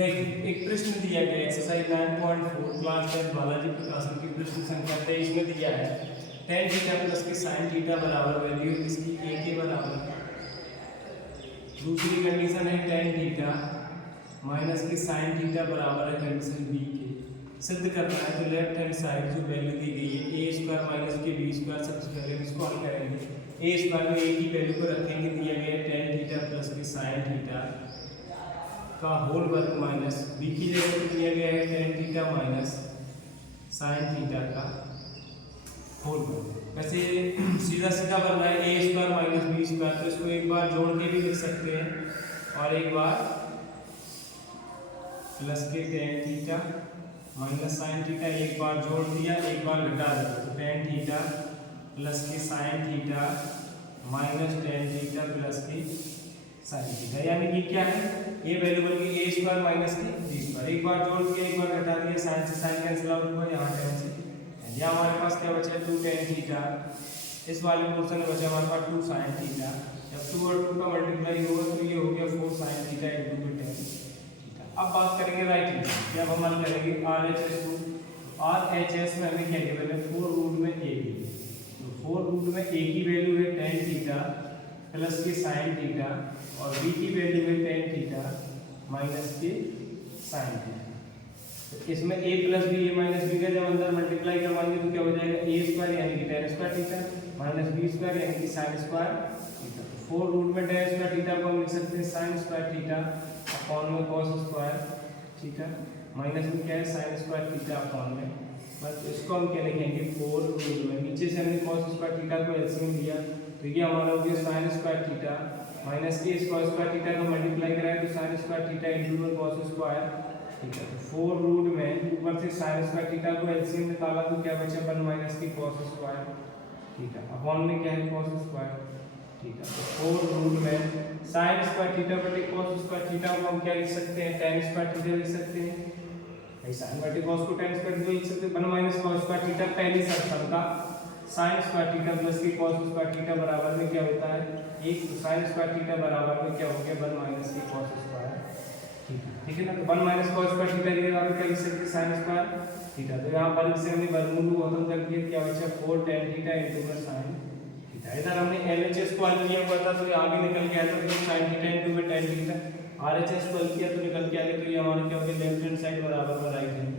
देखिए एक प्रश्न दिया गया एक्सरसाइज 9.4 क्लास 10 बालाजी प्रकाशन की प्रश्न संख्या 23 में दिया है tan थीटा प्लस के sin थीटा बराबर वैल्यू इसकी a के बराबर है। दूसरी कंडीशन है tan थीटा माइनस के sin थीटा बराबर है कंडीशन b के। सिद्ध करना है तो लेफ्ट हैंड साइड जो वैल्यू दी गई है a स्क्वायर माइनस के b स्क्वायर, सबसे पहले हम इसको हल करेंगे। a स्क्वायर में a की वैल्यू को रखेंगे, दिया गया tan थीटा प्लस के sin थीटा का होल वर्ग माइनस b की जगह पर दिया गया है tan theta minus sin theta का होल वर्ग। वैसे सीधा सीधा बनना है a square minus b square, तो इसको एक बार जोड़ के भी लिख सकते हैं और एक बार प्लस के tan theta minus sin theta, एक बार जोड़ दिया एक बार घटा दिया, तो tan थीटा प्लस के sin theta minus tan theta plus के sin थीटा, यानी कि क्या है ये वैल्यू बन गई a स्क्वायर माइनस के b स्क्वायर। एक बार जोड़ के एक बार घटा दिया, sin से sin कैंसिल आउट हुआ, यहाँ tan से यहाँ हमारे पास क्या बचा है 2 tan थीटा, इस वाले पोर्शन में बचा हमारे पास 2 sin थीटा। जब 2 और 2 का मल्टीप्लाई होगा तो ये हो गया 4 sin theta into tan theta. अब बात करेंगे राइट हैंड, जब हम हल करेंगे RHS को, RHS में हमें क्या गिवन है 4 रूट में a, तो 4 रूट में a की वैल्यू है tan थीटा प्लस के sin थीटा और b की वैल्यू है tan थीटा माइनस के sin थीटा। तो इसमें a plus b a minus b का जब अंदर मल्टीप्लाई करवाएंगे तो क्या हो जाएगा a स्क्वायर यानी कि tan square theta minus b square यानी कि sin स्क्वायर थीटा। 4 रूट में tan स्क्वायर थीटा को हम लिख सकते हैं sin स्क्वायर थीटा अपॉन में cos स्क्वायर थीटा माइनस में क्या है sin स्क्वायर थीटा अपॉन में, बस इसको हम क्या लिखेंगे 4 रूट में, नीचे से हमने cos स्क्वायर थीटा को एलसीएम लिया तो ये हमारा हो गया sin स्क्वायर थीटा माइनस के cos स्क्वायर थीटा को मल्टीप्लाई कराएं तो sin स्क्वायर थीटा इनटू में cos स्क्वायर थीटा। तो 4 रूट में ऊपर से sin स्क्वायर थीटा को एलसीएम निकाला तो क्या बचा 1 माइनस के cos स्क्वायर थीटा अपॉन में क्या है cos स्क्वायर थीटा। तो 4 रूट में sin स्क्वायर थीटा बटे cos स्क्वायर थीटा को हम क्या लिख सकते हैं tan स्क्वायर थीटा लिख सकते हैं, sin बटे cos को tan स्क्वायर थीटा लिख सकते हैं। 1 माइनस cos स्क्वायर थीटा पहली सर्कल का sin स्क्वायर थीटा प्लस के cos स्क्वायर थीटा बराबर में क्या होता है 1, तो sin स्क्वायर थीटा बराबर में क्या हो गया 1 माइनस के cos स्क्वायर थीटा, ठीक है ना। तो 1 माइनस cos स्क्वायर थीटा की जगह पे क्या लिख सकते हैं sin स्क्वायर थीटा, तो यहाँ पर से हमने वर्गमूल को खत्म कर दिया, क्या बचा 4 tan थीटा इनटू में sin थीटा। इधर हमने LHS को हल किया हुआ था तो ये आगे निकल के आया था तो sin थीटा इनटू में tan थीटा, RHS को हल किया तो निकल के आ गया, तो ये हमारा क्या हो गया लेफ्ट हैंड साइड बराबर में राइट हैंड